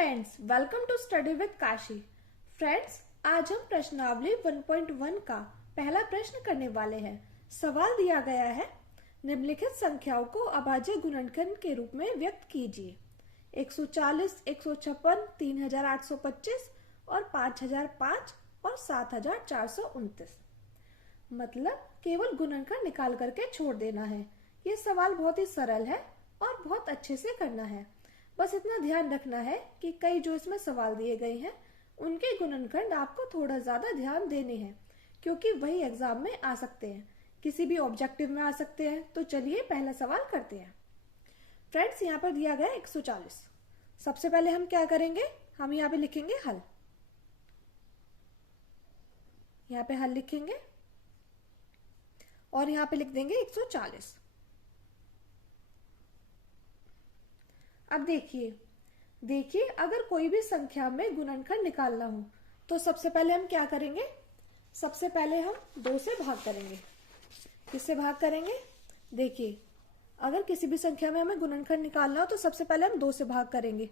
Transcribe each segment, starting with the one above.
Friends, welcome to study with Kashi. Friends, आज हम प्रश्नावली 1.1 का पहला प्रश्न करने वाले हैं। सवाल दिया गया है, निम्नलिखित संख्याओं को अभाज्य गुणनखंड के रूप में व्यक्त कीजिए। 140, 156, 3825 और 5005 और 7429। मतलब केवल गुणनखंड निकाल करके छोड़ देना है। ये सवाल बहुत ही सरल है और बहुत अच्छे से करना है। बस इतना ध्यान रखना है कि कई जो इसमें सवाल दिए गए हैं उनके गुणनखंड आपको थोड़ा ज्यादा ध्यान देने हैं, क्योंकि वही एग्जाम में आ सकते हैं, किसी भी ऑब्जेक्टिव में आ सकते हैं। तो चलिए पहला सवाल करते हैं। फ्रेंड्स, यहाँ पर दिया गया 140। सबसे पहले हम क्या करेंगे, हम यहाँ पे लिखेंगे हल। यहाँ पे हल लिखेंगे और यहाँ पे लिख देंगे 140। अब देखिए अगर कोई भी संख्या में गुणनखंड निकालना हो तो सबसे पहले हम क्या करेंगे, सबसे पहले हम 2 से भाग करेंगे। किससे भाग करेंगे? देखिए, अगर किसी भी संख्या में हमें गुणनखंड निकालना हो तो सबसे पहले हम 2 से भाग करेंगे,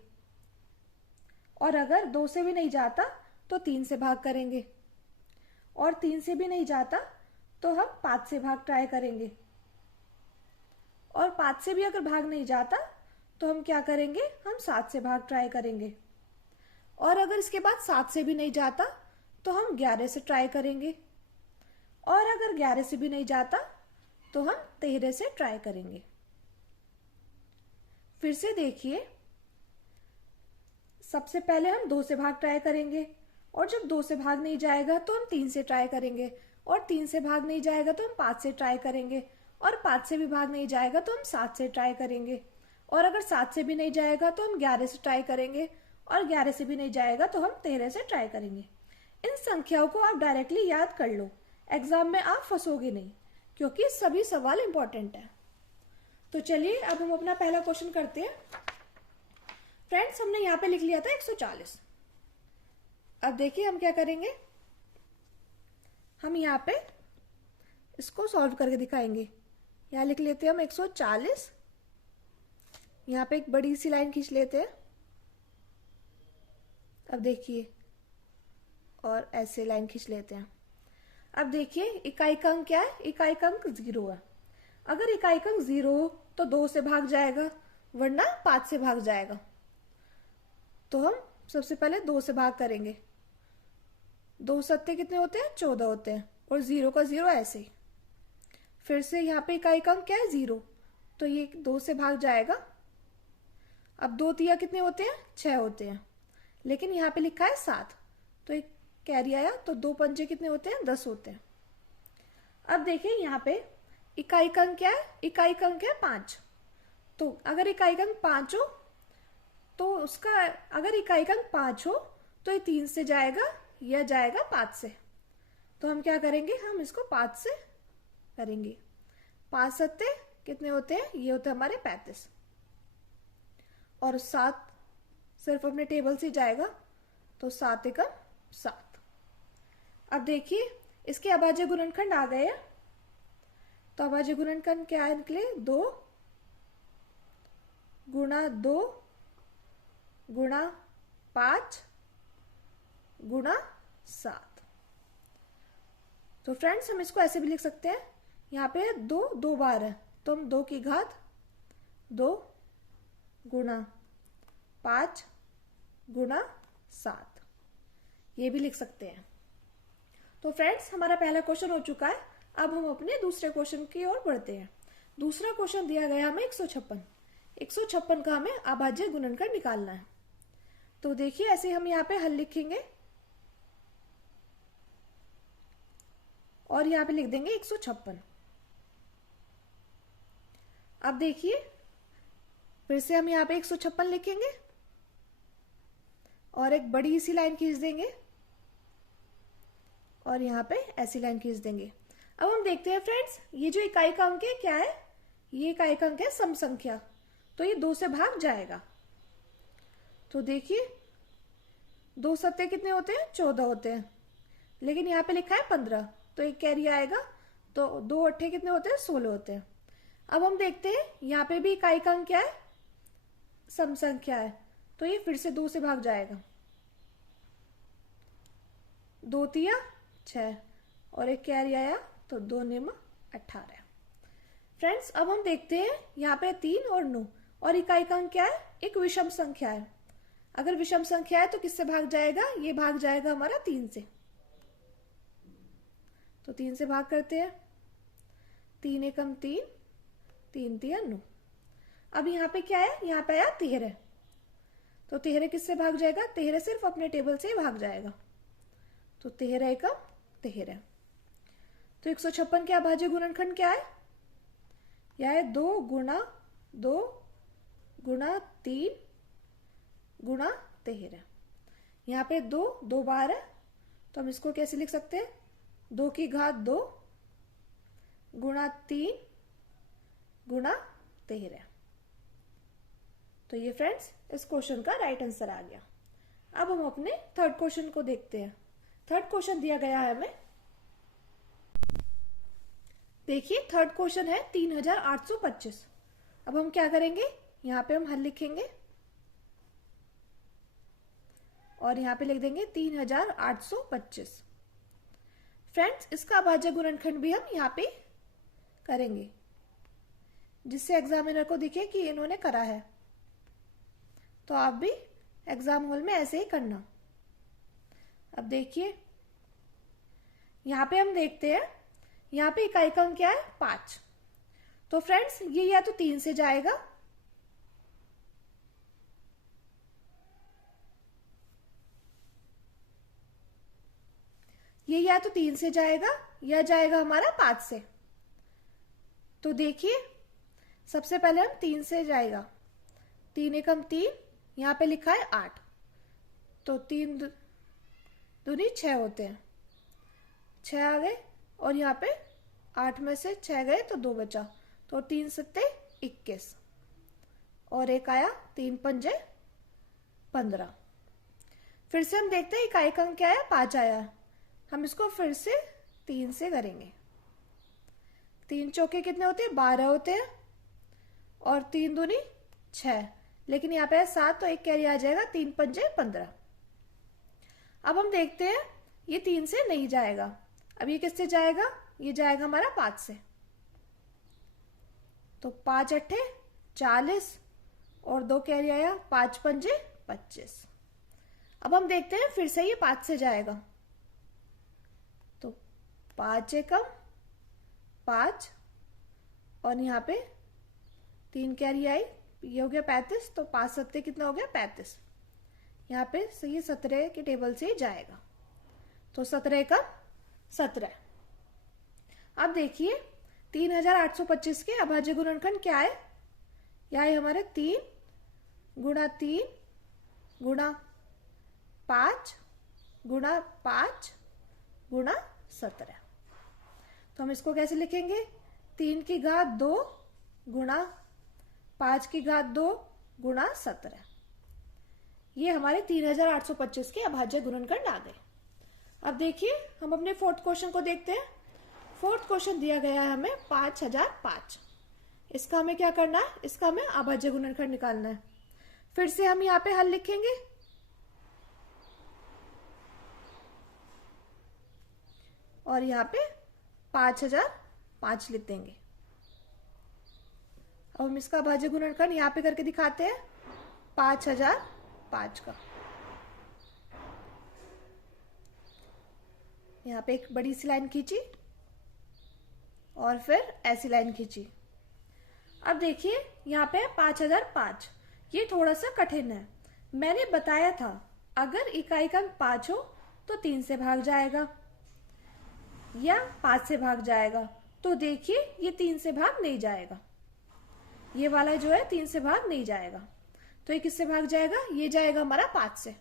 और अगर 2 से भी नहीं जाता तो 3 से भाग करेंगे, और 3 से भी नहीं जाता तो हम 5 से भाग ट्राई करेंगे, और 5 से भी अगर भाग नहीं जाता तो हम क्या करेंगे, हम 7 से भाग ट्राई करेंगे, और अगर इसके बाद 7 से भी नहीं जाता तो हम 11 से ट्राई करेंगे, और अगर 11 से भी नहीं जाता तो हम 13 से ट्राई करेंगे। फिर से देखिए, सबसे पहले हम 2 से भाग ट्राई करेंगे, और जब 2 से भाग नहीं जाएगा तो हम 3 से ट्राई करेंगे, और 3 से भाग नहीं जाएगा तो हम 5 से ट्राई करेंगे, और 5 से भी भाग नहीं जाएगा तो हम 7 से ट्राई करेंगे, और अगर 7 से भी नहीं जाएगा तो हम 11 से ट्राई करेंगे, और 11 से भी नहीं जाएगा तो हम 13 से ट्राई करेंगे। इन संख्याओं को आप डायरेक्टली याद कर लो, एग्जाम में आप फंसोगे नहीं, क्योंकि सभी सवाल इंपॉर्टेंट है। तो चलिए अब हम अपना पहला क्वेश्चन करते हैं। फ्रेंड्स, हमने यहाँ पे लिख लिया था 140। अब देखिए हम क्या करेंगे, हम यहाँ पे इसको सॉल्व करके दिखाएंगे। यहाँ लिख लेते हैं हम 140, यहाँ पे एक बड़ी सी लाइन खींच लेते हैं। अब देखिए, और ऐसे लाइन खींच लेते हैं। अब देखिए, इकाई का अंक क्या है? इकाई का अंक 0 है। अगर इकाई का अंक 0 हो तो 2 से भाग जाएगा, वरना 5 से भाग जाएगा। तो हम सबसे पहले 2 से भाग करेंगे। 2 सत्ते कितने होते हैं? 14 होते हैं, और 0 का 0 ऐसे ही। फिर से यहाँ पे इकाई का अंक क्या है? 0, तो ये 2 से भाग जाएगा। अब 2 तिया कितने होते हैं? 6 होते हैं, लेकिन यहाँ पे लिखा है 7, तो एक कैरी आया, तो 2 पंजे कितने होते हैं? 10 होते हैं। अब देखिए यहाँ पे इकाई का अंक क्या है? इकाई का अंक है 5। तो अगर इकाई का अंक 5 हो तो उसका, अगर इकाई का अंक 5 हो तो ये 3 से जाएगा या जाएगा 5 से। तो हम क्या करेंगे, हम इसको 5 से करेंगे। 5 सत्ते कितने होते हैं? ये होते हैं हमारे 35, और 7 सिर्फ अपने टेबल से जाएगा, तो 7 एकम 7। अब देखिए इसके अभाज्य गुणनखंड आ गए हैं। तो अभाज्य गुणनखंड क्या है निकले? 2 गुणा 2 गुणा 5 गुणा 7। तो फ्रेंड्स, हम इसको ऐसे भी लिख सकते हैं। यहाँ पे 2 बार है, तो हम 2 की घात 2 गुणा 5 गुणा 7, ये भी लिख सकते हैं। तो फ्रेंड्स, हमारा पहला क्वेश्चन हो चुका है। अब हम अपने दूसरे क्वेश्चन की ओर बढ़ते हैं। दूसरा क्वेश्चन दिया गया हमें 156। 156 का हमें अभाज्य गुणनखंड निकालना है। तो देखिए ऐसे हम यहाँ पे हल लिखेंगे, और यहाँ पे लिख देंगे 156। अब देखिए फिर से हम यहाँ पे 156 लिखेंगे, और एक बड़ी सी लाइन खींच देंगे, और यहाँ पे ऐसी लाइन खींच देंगे। अब हम देखते हैं फ्रेंड्स, ये जो इकाई का अंक है क्या है? ये इकाई का अंक है सम संख्या, तो ये 2 से भाग जाएगा। तो देखिए 2 सत्ते कितने होते हैं? 14 होते हैं, लेकिन यहाँ पे लिखा है 15, तो एक कैरी आएगा, तो 2 अट्ठे कितने होते हैं? 16 होते हैं। अब हम देखते हैं यहाँ पे भी इकाई का अंक क्या है? सम संख्या है, तो ये फिर से 2 से भाग जाएगा। 2 तिया 6 और एक कैरी आया तो 2 निम 18। फ्रेंड्स अब हम देखते हैं यहाँ पे 3 और 9 और इकाई का अंक क्या है, एक विषम संख्या है। अगर विषम संख्या है तो किससे भाग जाएगा, ये भाग जाएगा हमारा 3 से। तो 3 से भाग करते हैं। 3 एकम 3, 3 तिया 9। अब यहाँ पे क्या है, यहाँ पे आया 13, तो 13 किससे भाग जाएगा, 13 सिर्फ अपने टेबल से ही भाग जाएगा। तो 13 एकम 13। तो 156 के अभाज्य गुणनखंड क्या है, यह है 2 गुणा 2 गुणा 3 गुणा 13। यहाँ पे 2 बार है तो हम इसको कैसे लिख सकते हैं, 2 की घात 2 गुणा 3 गुणा 13। तो ये फ्रेंड्स इस क्वेश्चन का राइट आंसर आ गया। अब हम अपने थर्ड क्वेश्चन को देखते हैं। थर्ड क्वेश्चन दिया गया है हमें, देखिए थर्ड क्वेश्चन है 3825। अब हम क्या करेंगे, यहाँ पे हम हल लिखेंगे और यहाँ पे लिख देंगे 3825। फ्रेंड्स इसका अभाज्य गुणनखंड भी हम यहाँ पे करेंगे जिससे एग्जामिनर को दिखे कि इन्होंने करा है। तो आप भी एग्जाम हॉल में ऐसे ही करना। अब देखिए यहाँ पे हम देखते हैं, यहाँ पे इकाई का अंक क्या है 5। तो फ्रेंड्स ये या तो 3 से जाएगा या तो 3 से जाएगा या जाएगा हमारा 5 से। तो देखिए सबसे पहले हम 3 से जाएगा। 3 एकम 3, यहाँ पे लिखा है 8, तो 3 दूनी 6 होते हैं, 6 आ गए और यहाँ पे 8 में से 6 गए तो 2 बचा, तो 3 सत्ते 21 और एक आया 3 पंजे 15। फिर से हम देखते हैं इकाई का अंक क्या है 5 आया। हम इसको फिर से 3 से करेंगे। 3 चौके कितने होते हैं 12 होते हैं और 3 दूनी 6, लेकिन यहाँ पे 7 तो एक कैरी आ जाएगा, 3 पंजे 15। अब हम देखते हैं ये 3 से नहीं जाएगा। अब ये किससे जाएगा, ये जाएगा हमारा 5 से। तो 5 अट्ठे 40 और 2 कैरी आया, 5 पंजे 25। अब हम देखते हैं फिर से ये 5 से जाएगा। तो 5 एकम 5 और यहाँ पे 3 कैरी आई, ये हो गया 35, तो 5 सत्ते कितना हो गया 35। यहाँ पे ये 17 के टेबल से ही जाएगा, तो 17 एकम 17। अब देखिए 3825 के अभाज्य गुणनखंड क्या है, यह है हमारे 3 गुणा 3 गुणा 5 गुणा 5 गुणा 17। तो हम इसको कैसे लिखेंगे, 3 की घात 2 गुणा 5 की घात 2 गुणा 17। ये हमारे 3825 के अभाज्य गुणनखंड आ गए। अब देखिए हम अपने फोर्थ क्वेश्चन को देखते हैं। फोर्थ क्वेश्चन दिया गया है हमें 5005। इसका हमें क्या करना है, इसका हमें अभाज्य गुणनखंड निकालना है। फिर से हम यहाँ पे हल लिखेंगे और यहाँ पे 5005 लिख देंगे। अब हम इसका अभाज्य गुणनखंड यहाँ पे करके दिखाते हैं 5005 का। यहाँ पे एक बड़ी सी लाइन खींची और फिर ऐसी लाइन खींची। अब देखिए यहाँ पे 5005, ये थोड़ा सा कठिन है। मैंने बताया था अगर इकाई का अंक 5 हो तो 3 से भाग जाएगा या 5 से भाग जाएगा। तो देखिए ये 3 से भाग नहीं जाएगा, ये वाला जो है 3 से भाग नहीं जाएगा। तो ये किससे भाग जाएगा, ये जाएगा हमारा 5 से।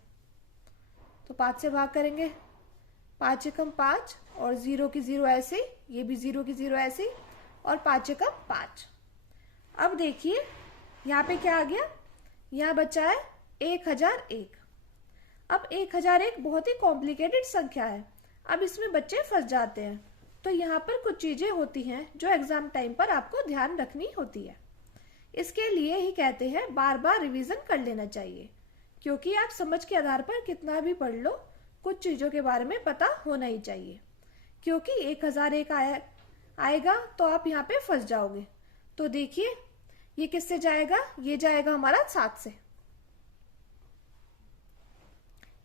तो 5 से भाग करेंगे, 5 एकम 5 और 0 की 0 ऐसे, ये भी 0 की 0 ऐसे और 5 एकम 5। अब देखिए यहाँ पे क्या आ गया, यहाँ बचा है 1001। अब 1001 बहुत ही कॉम्प्लिकेटेड संख्या है। अब इसमें बच्चे फंस जाते हैं। तो यहाँ पर कुछ चीजें होती हैं जो एग्जाम टाइम पर आपको ध्यान रखनी होती है। इसके लिए ही कहते हैं बार बार रिवीजन कर लेना चाहिए, क्योंकि आप समझ के आधार पर कितना भी पढ़ लो, कुछ चीजों के बारे में पता होना ही चाहिए। क्योंकि 1001 आएगा तो आप यहाँ पे फंस जाओगे। तो देखिए ये किससे जाएगा, ये जाएगा हमारा 7 से।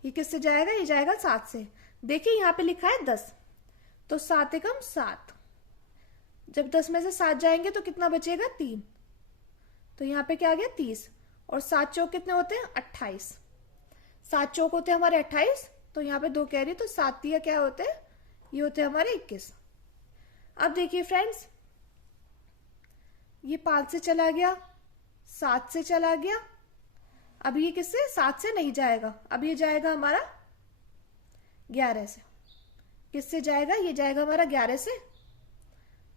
ये किससे जाएगा, ये जाएगा 7 से। देखिए यहाँ पे लिखा है 10, तो 7 एकम 7। जब 10 में से 7 जाएंगे तो कितना बचेगा, 3। तो यहाँ पे क्या आ गया, 30। और 7 चौक कितने होते हैं, 28। 7 चौक होते हैं हमारे 28, तो यहाँ पे 2 कैरी, तो 7 तिया क्या होते हैं, ये होते हैं हमारे 21। अब देखिए फ्रेंड्स, ये 5 से चला गया, 7 से चला गया। अब ये किससे, 7 से नहीं जाएगा, अब ये जाएगा हमारा 11 से। किससे जाएगा, ये जाएगा हमारा 11 से।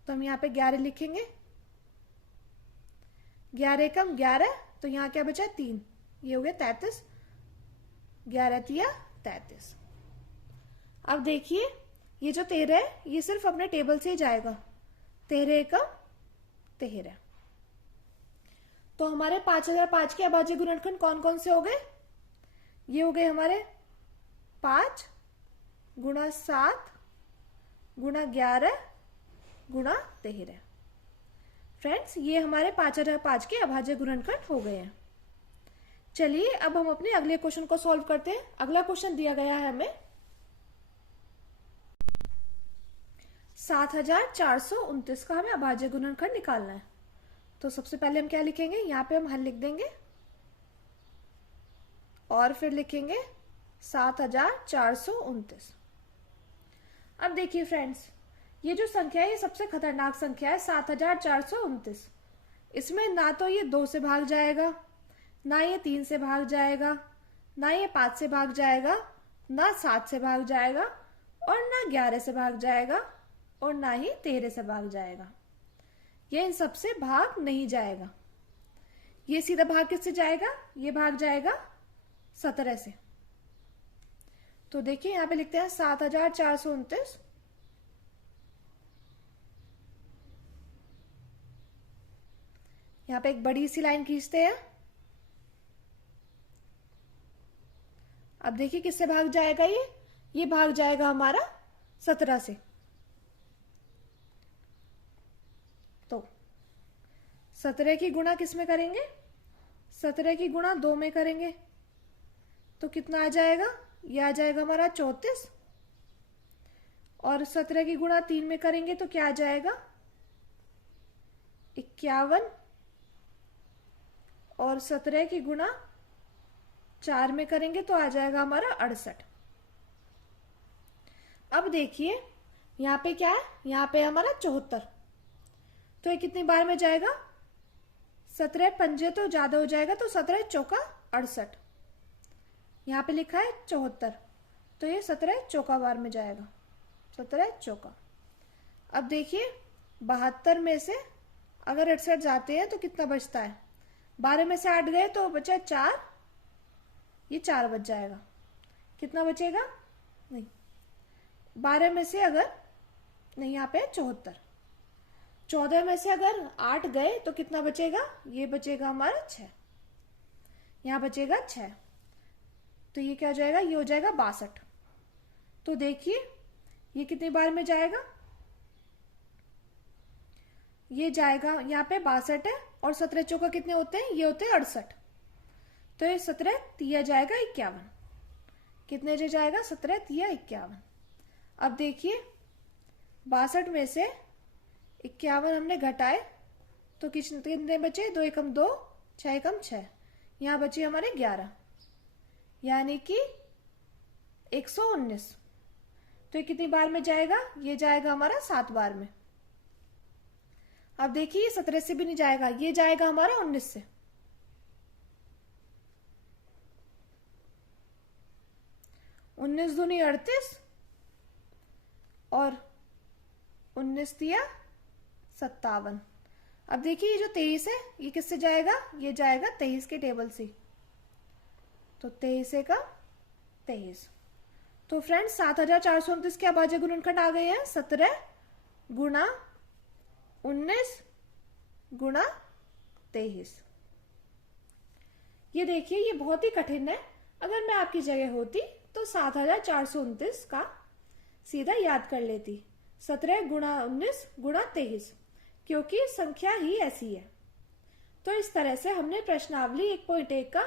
तो हम यहाँ पे 11 लिखेंगे। 11 एकम 11, तो यहाँ क्या बचा, 3। ये हो गया 33। 11 तिया 33। अब देखिए ये जो 13 है, ये सिर्फ अपने टेबल से ही जाएगा। 13 एकम 13। तो हमारे 5005 के अभाज्य गुणनखंड कौन कौन से हो गए, ये हो गए हमारे 5 गुणा 7 गुणा 11 गुणा 13। फ्रेंड्स ये हमारे 5005 के अभाज्य गुणनखंड हो गए हैं। चलिए अब हम अपने अगले क्वेश्चन को सॉल्व करते हैं। अगला क्वेश्चन दिया गया है हमें 7429 का हमें अभाज्य गुणनखंड निकालना है। तो सबसे पहले हम क्या लिखेंगे, यहाँ पे हम हल लिख देंगे और फिर लिखेंगे 7429। अब देखिए फ्रेंड्स, ये जो संख्या है ये सबसे खतरनाक संख्या है, 7429। इसमें ना तो ये 2 से भाग जाएगा, ना ये 3 से भाग जाएगा, ना ये 5 से भाग जाएगा, ना 7 से भाग जाएगा, और ना 11 से भाग जाएगा, और ना ही 13 से भाग जाएगा। ये इन सब से भाग नहीं जाएगा। ये सीधा भाग किससे जाएगा, ये भाग जाएगा 17 से। तो देखिए यहां पे लिखते हैं 7429। यहां पे एक बड़ी सी लाइन खींचते हैं। अब देखिए किससे भाग जाएगा, ये भाग जाएगा हमारा 17 से। तो 17 की गुणा किस में करेंगे, 17 की गुणा 2 में करेंगे, तो कितना आ जाएगा, ये आ जाएगा हमारा 34। और 17 की गुणा 3 में करेंगे तो क्या आ जाएगा, 51। और 17 की गुणा 4 में करेंगे तो आ जाएगा हमारा 68। अब देखिए यहाँ पे क्या है, यहाँ पे हमारा 74। तो ये कितनी बार में जाएगा, 17 पंजे तो ज्यादा हो जाएगा, तो 17 चौका 68। यहाँ पे लिखा है 74, तो ये 17 चौका बार में जाएगा, 17 चौका। अब देखिए 72 में से अगर 68 जाते हैं तो कितना बचता है, 12 में से 8 गए तो बचा 4, ये 4 बच जाएगा। कितना बचेगा, नहीं 12 में से अगर नहीं, यहाँ पे 74। 14 में से अगर 8 गए तो कितना बचेगा, ये बचेगा हमारा 6, यहाँ बचेगा 6। तो ये क्या हो जाएगा, ये हो जाएगा 62। तो देखिए ये कितनी बार में जाएगा, ये जाएगा यहाँ पे 62 है, और 17 चौका कितने होते हैं, ये होते हैं 68। तो ये 17 तिया जाएगा 51। कितने जो जाएगा, 17 तिया 51। अब देखिए 62 में से 51 हमने घटाए तो कितने बचे, 2 एकम 2, 6 एकम 6, यहाँ बचे हमारे 11, यानी कि 119। तो ये कितनी बार में जाएगा, ये जाएगा हमारा 7 बार में। अब देखिए ये 17 से भी नहीं जाएगा, ये जाएगा हमारा 19 से। उन्नीस दूनी 38 और 19 तिया 57। अब देखिए ये जो 23 है ये किससे जाएगा, ये जाएगा 23 के टेबल से। तो 23 का 23। तो फ्रेंड्स 7429 के अभाज्य गुणनखंड आ गए हैं 17 गुणा 19 गुणा 23। ये देखिए ये बहुत ही कठिन है, अगर मैं आपकी जगह होती तो 7,429 का सीधा याद कर लेती। 17 गुणा 19 गुणा 23, क्योंकि संख्या ही ऐसी है। तो इस तरह से हमने प्रश्नावली 1.1 का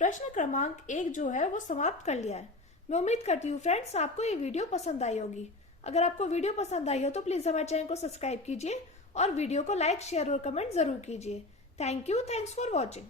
प्रश्न क्रमांक 1 जो है वो समाप्त कर लिया है। मैं उम्मीद करती हूँ फ्रेंड्स आपको ये वीडियो पसंद आई होगी। अगर आपको वीडियो पसंद आई हो तो प्लीज हमारे चैनल को सब्सक्राइब कीजिए और वीडियो को लाइक, शेयर और कमेंट जरूर कीजिए। Thank you, thanks for watching.